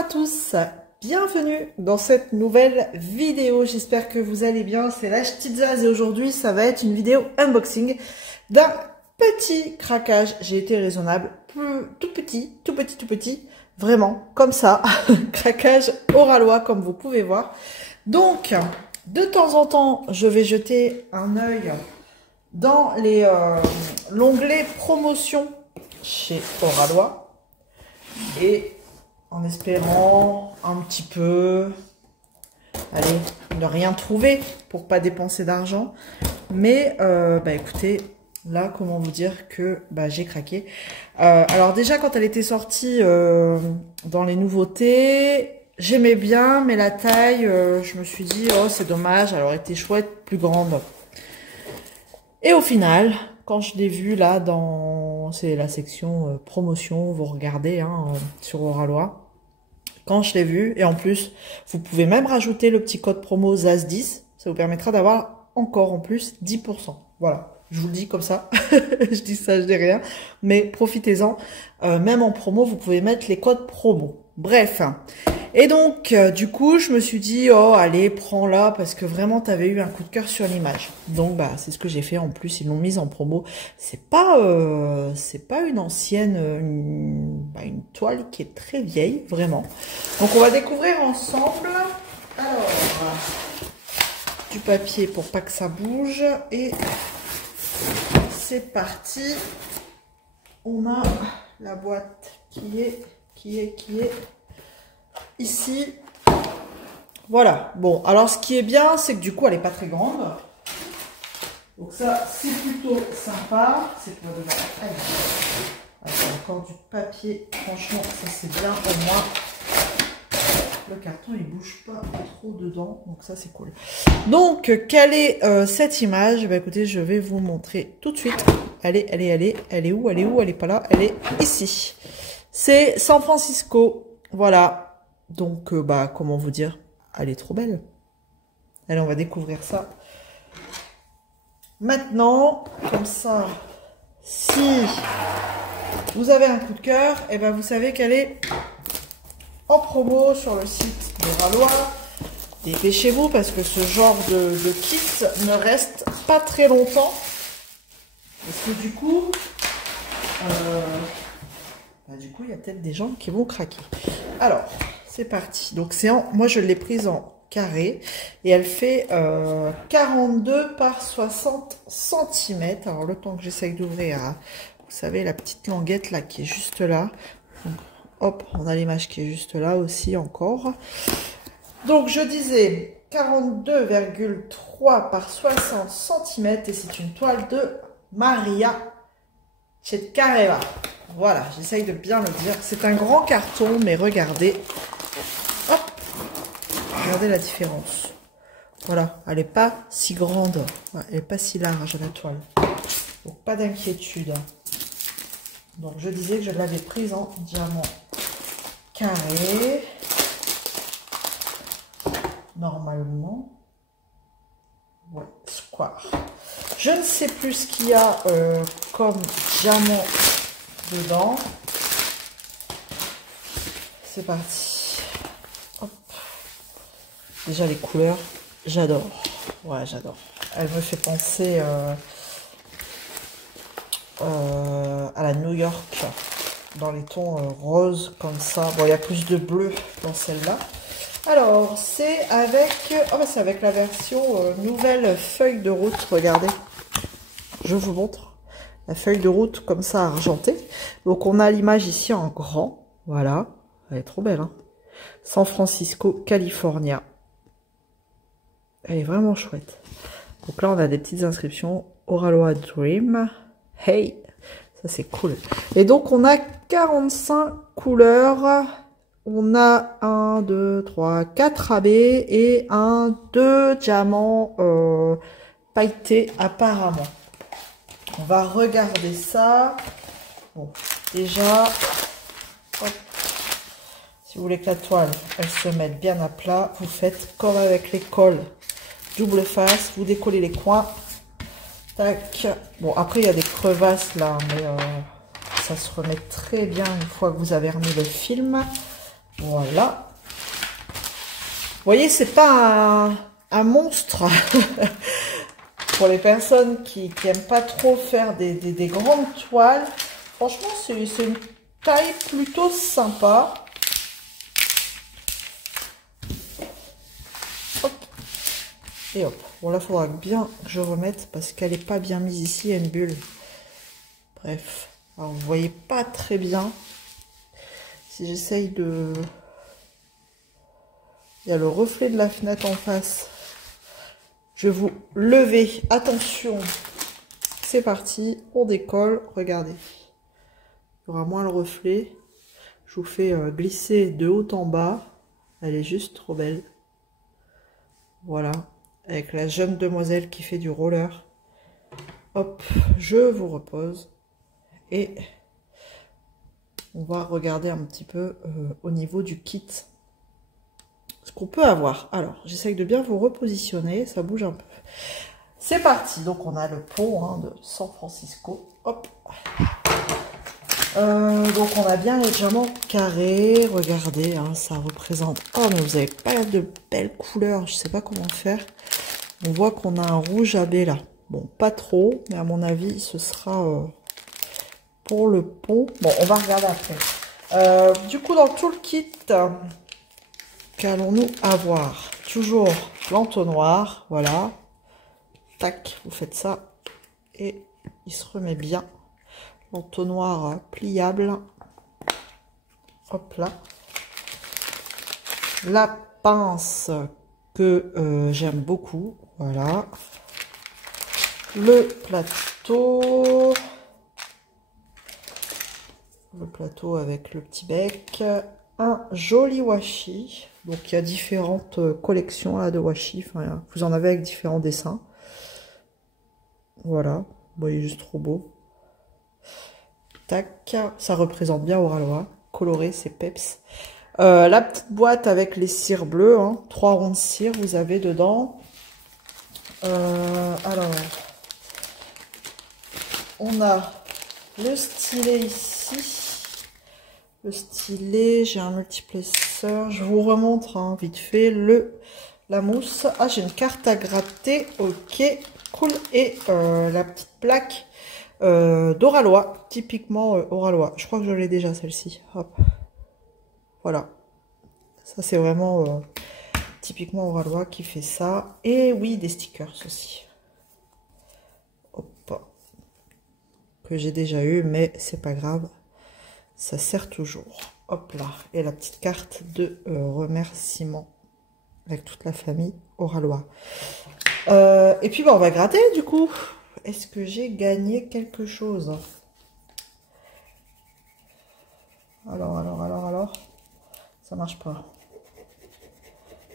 à tous, bienvenue dans cette nouvelle vidéo, j'espère que vous allez bien, c'est la Ch'tit'Zaz et aujourd'hui ça va être une vidéo unboxing d'un petit craquage. J'ai été raisonnable, tout petit, vraiment comme ça, craquage oralois comme vous pouvez voir. Donc de temps en temps je vais jeter un œil dans l'onglet promotion chez Oralois et en espérant un petit peu, allez, ne rien trouver pour pas dépenser d'argent. Mais écoutez, là, comment vous dire que j'ai craqué. Alors déjà, quand elle était sortie dans les nouveautés, j'aimais bien, mais la taille, je me suis dit, oh c'est dommage, elle aurait été chouette, plus grande. Et au final, quand je l'ai vue là c'est la section promotion, vous regardez sur Oralois. Quand je l'ai vu, et en plus, vous pouvez même rajouter le petit code promo ZAZ10, ça vous permettra d'avoir encore en plus 10%. Voilà, je vous le dis comme ça, je dis ça, je dis rien, mais profitez-en. Même en promo, vous pouvez mettre les codes promo. Bref, et donc, du coup, je me suis dit, oh, allez, prends-la, parce que vraiment, tu avais eu un coup de cœur sur l'image. Donc, c'est ce que j'ai fait. En plus, ils l'ont mise en promo. C'est pas une ancienne, une toile qui est très vieille, vraiment. Donc, on va découvrir ensemble. Alors, du papier pour pas que ça bouge. Et c'est parti. On a la boîte qui est ici. Voilà. Bon, alors ce qui est bien, c'est que du coup, elle n'est pas très grande. Donc ça, c'est plutôt sympa. C'est pour devant. Encore du papier. Franchement, ça c'est bien pour moi. Le carton, il bouge pas trop dedans. Donc ça, c'est cool. Donc, quelle est cette image? Écoutez, je vais vous montrer tout de suite. Elle est où? Elle est pas là. Elle est ici. C'est San Francisco. Voilà. Donc, comment vous dire? Elle est trop belle. Allez, on va découvrir ça. Maintenant, comme ça, si vous avez un coup de cœur, et vous savez qu'elle est en promo sur le site d'Oralois. Dépêchez-vous parce que ce genre de kit ne reste pas très longtemps. Parce que du coup, il y a peut-être des gens qui vont craquer. Alors, c'est parti. Donc, moi, je l'ai prise en carré et elle fait 42 par 60 cm. Alors, le temps que j'essaye d'ouvrir, vous savez, la petite languette là qui est juste là. Donc, hop, on a l'image qui est juste là aussi encore. Donc, je disais 42,3 par 60 cm et c'est une toile de Maria Chetkareva. Voilà, j'essaye de bien le dire. C'est un grand carton, mais regardez. Hop, regardez la différence. Voilà, elle n'est pas si grande. Elle n'est pas si large, la toile. Donc, pas d'inquiétude. Donc, je disais que je l'avais prise en diamant carré. Normalement. Ouais, square. Je ne sais plus ce qu'il y a comme diamant dedans. C'est parti. Hop. Déjà les couleurs, j'adore. Ouais, j'adore. Elle me fait penser à la New York dans les tons roses comme ça. Bon, il y a plus de bleu dans celle-là. Alors, c'est avec, c'est avec la version nouvelle feuille de route. Regardez, je vous montre la feuille de route comme ça argentée. Donc, on a l'image ici en grand. Voilà, elle est trop belle. Hein. San Francisco, California. Elle est vraiment chouette. Donc là, on a des petites inscriptions. Oralois Dream. Hey, ça c'est cool. Et donc, on a 45 couleurs. On a 1, 2, 3, 4 AB et 2 diamants pailletés apparemment. On va regarder ça. Bon, déjà, hop, si vous voulez que la toile, elle se mette bien à plat, vous faites comme avec les cols double face, vous décollez les coins. Tac. Bon, après, il y a des crevasses là, mais ça se remet très bien une fois que vous avez remis le film. Voilà. Vous voyez, c'est pas un monstre. Pour les personnes qui n'aiment pas trop faire des grandes toiles, franchement, c'est une taille plutôt sympa. Hop. Et hop. Bon, là, il faudra bien que je remette parce qu'elle n'est pas bien mise ici. Il y a une bulle. Bref. Alors, vous voyez pas très bien. Si j'essaye de... Il y a le reflet de la fenêtre en face. Je vais vous lever. Attention. C'est parti. On décolle. Regardez. Il y aura moins le reflet. Je vous fais glisser de haut en bas. Elle est juste trop belle. Voilà. Avec la jeune demoiselle qui fait du roller. Hop. Je vous repose. Et on va regarder un petit peu au niveau du kit. Ce qu'on peut avoir. Alors, j'essaye de bien vous repositionner. Ça bouge un peu. C'est parti. Donc, on a le pont de San Francisco. Hop. Donc, on a bien les diamants carrés. Regardez, ça représente... Oh, mais vous avez pas de belles couleurs. Je sais pas comment faire. On voit qu'on a un rouge AB là. Bon, pas trop. Mais à mon avis, ce sera pour le pont. Bon, on va regarder après. Du coup, dans tout le kit... Qu'allons-nous avoir? Toujours l'entonnoir, voilà. Tac, vous faites ça. Et il se remet bien. L'entonnoir pliable. Hop là. La pince que j'aime beaucoup. Voilà. Le plateau. Le plateau avec le petit bec. Un joli washi. Donc il y a différentes collections là de washi. Enfin, vous en avez avec différents dessins. Voilà. Bon, il est juste trop beau. Tac. Ça représente bien Oralois. Coloré, c'est peps. La petite boîte avec les cires bleues. 3 ronds de cire vous avez dedans. Alors. On a le stylet ici. Le stylet, j'ai un multiplesseur, je vous remontre vite fait la mousse. Ah, j'ai une carte à gratter, ok, cool. Et la petite plaque d'Oralois, typiquement Oralois. Je crois que je l'ai déjà celle-ci. Hop, voilà. Ça c'est vraiment typiquement Oralois qui fait ça. Et oui, des stickers aussi. Hop, que j'ai déjà eu, mais c'est pas grave. Ça sert toujours. Hop là. Et la petite carte de remerciement. Avec toute la famille Oralois. Et puis, on va gratter du coup. Est-ce que j'ai gagné quelque chose? Alors. Ça marche pas.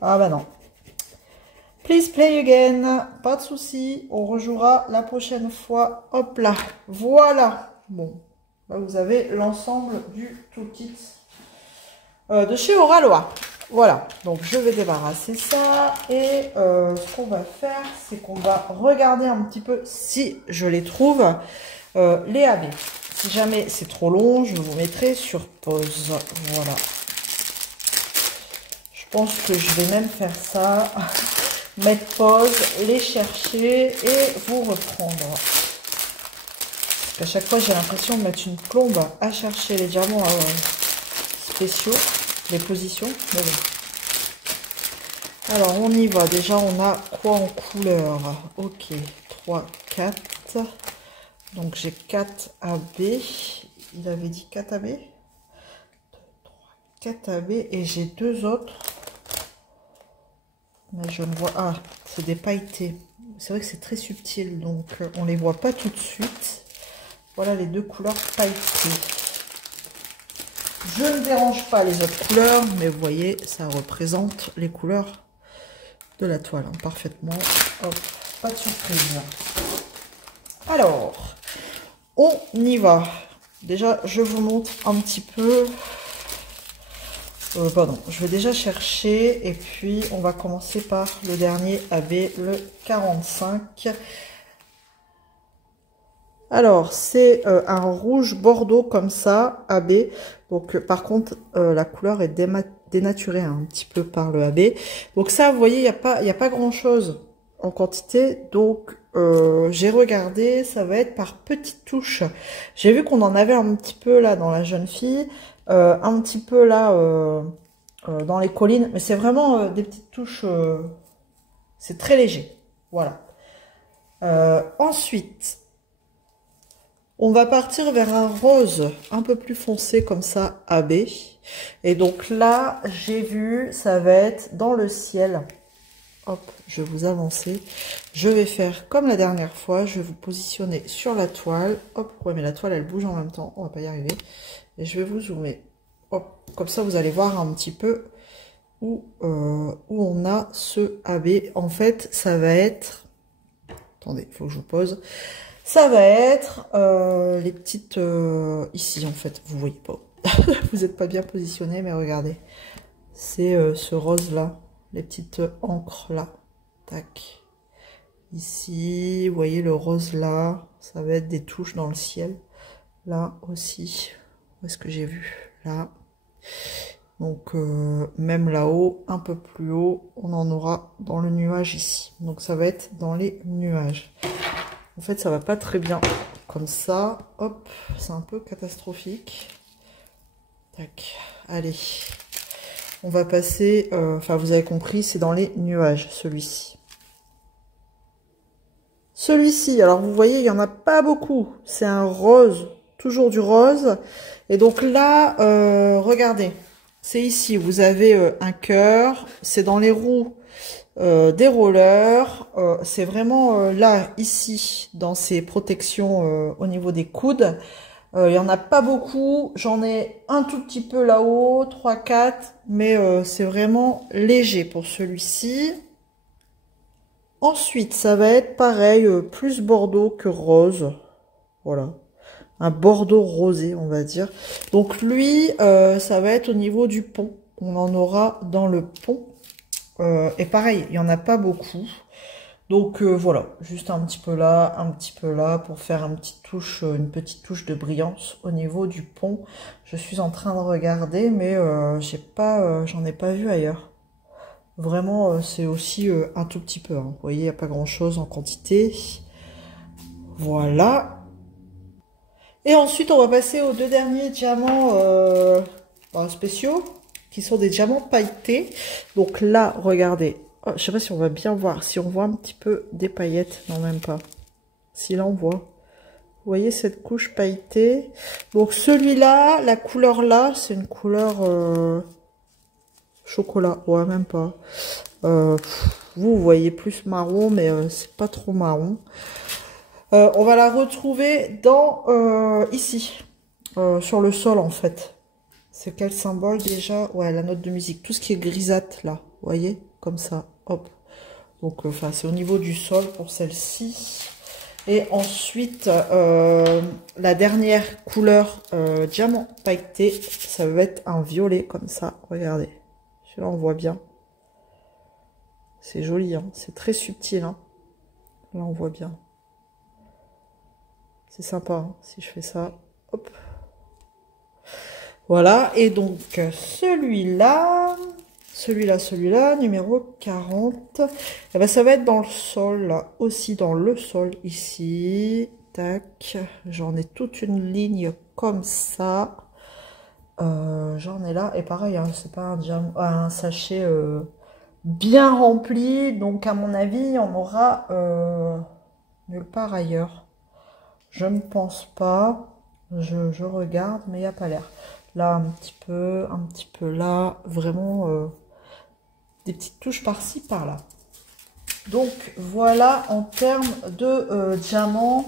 Ah bah non. Please play again. Pas de souci. On rejouera la prochaine fois. Hop là. Voilà. Bon. Là, vous avez l'ensemble du toolkit de chez Oralois. Voilà, donc je vais débarrasser ça. Et ce qu'on va faire, c'est qu'on va regarder un petit peu si je les trouve, les AB. Si jamais c'est trop long, je vous mettrai sur pause. Voilà. Je pense que je vais même faire ça. Mettre pause, les chercher et vous reprendre. À chaque fois, j'ai l'impression de mettre une plombe à chercher les diamants spéciaux, les positions. Mais bon. Alors, on y va. Déjà, on a quoi en couleur? Ok, 3, 4. Donc, j'ai 4 AB. Il avait dit 4 AB. 2, 3, 4 AB. Et j'ai 2 autres. Mais je ne vois... Ah, c'est des pailletés. C'est vrai que c'est très subtil. Donc, on ne les voit pas tout de suite. Voilà les 2 couleurs pailletées. Je ne dérange pas les autres couleurs, mais vous voyez, ça représente les couleurs de la toile parfaitement. Hop, pas de surprise. Alors, on y va. Déjà, je vous montre un petit peu. Pardon, je vais déjà chercher et puis on va commencer par le dernier AB, le 45. Alors, c'est un rouge bordeaux comme ça, AB. Donc, par contre, la couleur est dénaturée un petit peu par le AB. Donc ça, vous voyez, il y a pas grand-chose en quantité. Donc, j'ai regardé, ça va être par petites touches. J'ai vu qu'on en avait un petit peu là dans la jeune fille, un petit peu là dans les collines. Mais c'est vraiment des petites touches, c'est très léger. Voilà. Ensuite... on va partir vers un rose un peu plus foncé comme ça, AB. Et donc là, j'ai vu, ça va être dans le ciel. Hop, je vais vous avancer. Je vais faire comme la dernière fois, je vais vous positionner sur la toile. Hop, ouais, mais la toile, elle bouge en même temps, on va pas y arriver. Et je vais vous zoomer. Hop, comme ça, vous allez voir un petit peu où on a ce AB. En fait, ça va être... attendez, il faut que je vous pose... ça va être les petites... ici, en fait, vous voyez pas. Vous n'êtes pas bien positionné, mais regardez. C'est ce rose-là. Les petites encres, là. Tac. Ici, vous voyez le rose, là. Ça va être des touches dans le ciel. Là aussi. Où est-ce que j'ai vu? Là. Donc, même là-haut, un peu plus haut, on en aura dans le nuage ici. Donc, ça va être dans les nuages. En fait, ça va pas très bien comme ça. Hop, c'est un peu catastrophique. Tac, allez. On va passer, enfin, vous avez compris, c'est dans les nuages, celui-ci. Celui-ci, alors vous voyez, il y en a pas beaucoup. C'est un rose, toujours du rose. Et donc là, regardez, c'est ici, vous avez un cœur. C'est dans les roues. Des rollers, c'est vraiment là, ici, dans ces protections au niveau des coudes. Il y en a pas beaucoup, j'en ai un tout petit peu là-haut, 3, 4, mais c'est vraiment léger pour celui-ci. Ensuite, ça va être pareil, plus bordeaux que rose. Voilà, un bordeaux rosé, on va dire. Donc lui, ça va être au niveau du pont. On en aura dans le pont. Et pareil, il n'y en a pas beaucoup. Donc voilà, juste un petit peu là, pour faire une petite touche de brillance au niveau du pont. Je suis en train de regarder, mais j'en ai pas vu ailleurs. Vraiment, c'est aussi un tout petit peu. Hein. Vous voyez, il n'y a pas grand-chose en quantité. Voilà. Et ensuite, on va passer aux deux derniers diamants spéciaux, qui sont des diamants pailletés. Donc là, regardez. Oh, je sais pas si on va bien voir. Si on voit un petit peu des paillettes. Non, même pas. Si là, on voit. Vous voyez cette couche pailletée. Donc celui-là, la couleur là, c'est une couleur chocolat. Ouais, même pas. Vous voyez plus marron, mais c'est pas trop marron. On va la retrouver dans ici. Sur le sol, en fait. C'est quel symbole déjà? Ouais, la note de musique. Tout ce qui est grisâtre, là. Vous voyez? Comme ça. Hop. Donc, enfin, c'est au niveau du sol pour celle-ci. Et ensuite, la dernière couleur diamant pailleté, ça va être un violet comme ça. Regardez. Celui-là, on voit bien. C'est joli, hein. C'est très subtil, hein. Là, on voit bien. C'est sympa, hein, si je fais ça. Hop. Voilà, et donc celui-là, numéro 40, eh ben, ça va être dans le sol, là, aussi dans le sol, ici, tac, j'en ai toute une ligne comme ça, j'en ai là, et pareil, hein, c'est pas un sachet bien rempli, donc à mon avis, on aura nulle part ailleurs, je ne pense pas, je regarde, mais il n'y a pas l'air. Là, un petit peu là, vraiment des petites touches par-ci, par-là. Donc, voilà en termes de diamants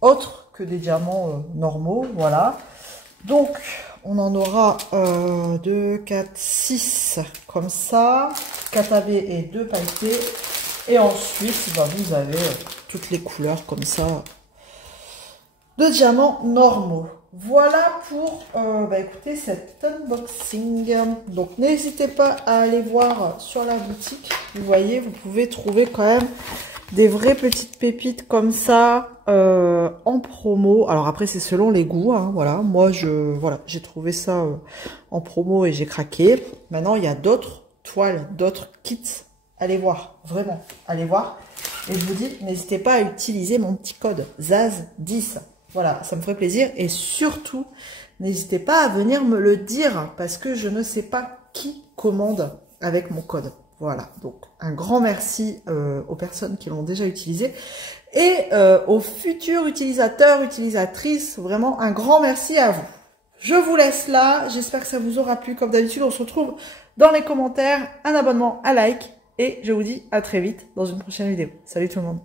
autres que des diamants normaux, voilà. Donc, on en aura 2, 4, 6 comme ça, 4 AB et 2 pailletés. Et ensuite, bah, vous avez toutes les couleurs comme ça de diamants normaux. Voilà pour écoutez, cet unboxing. Donc n'hésitez pas à aller voir sur la boutique. Vous voyez, vous pouvez trouver quand même des vraies petites pépites comme ça en promo. Alors après c'est selon les goûts, hein, voilà. Moi j'ai trouvé ça en promo et j'ai craqué. Maintenant il y a d'autres toiles, d'autres kits. Allez voir, vraiment, allez voir. Et je vous dis, n'hésitez pas à utiliser mon petit code ZAZ10. Voilà, ça me ferait plaisir. Et surtout, n'hésitez pas à venir me le dire parce que je ne sais pas qui commande avec mon code. Voilà, donc un grand merci aux personnes qui l'ont déjà utilisé et aux futurs utilisateurs, utilisatrices, vraiment un grand merci à vous. Je vous laisse là, j'espère que ça vous aura plu. Comme d'habitude, on se retrouve dans les commentaires, un abonnement, un like et je vous dis à très vite dans une prochaine vidéo. Salut tout le monde.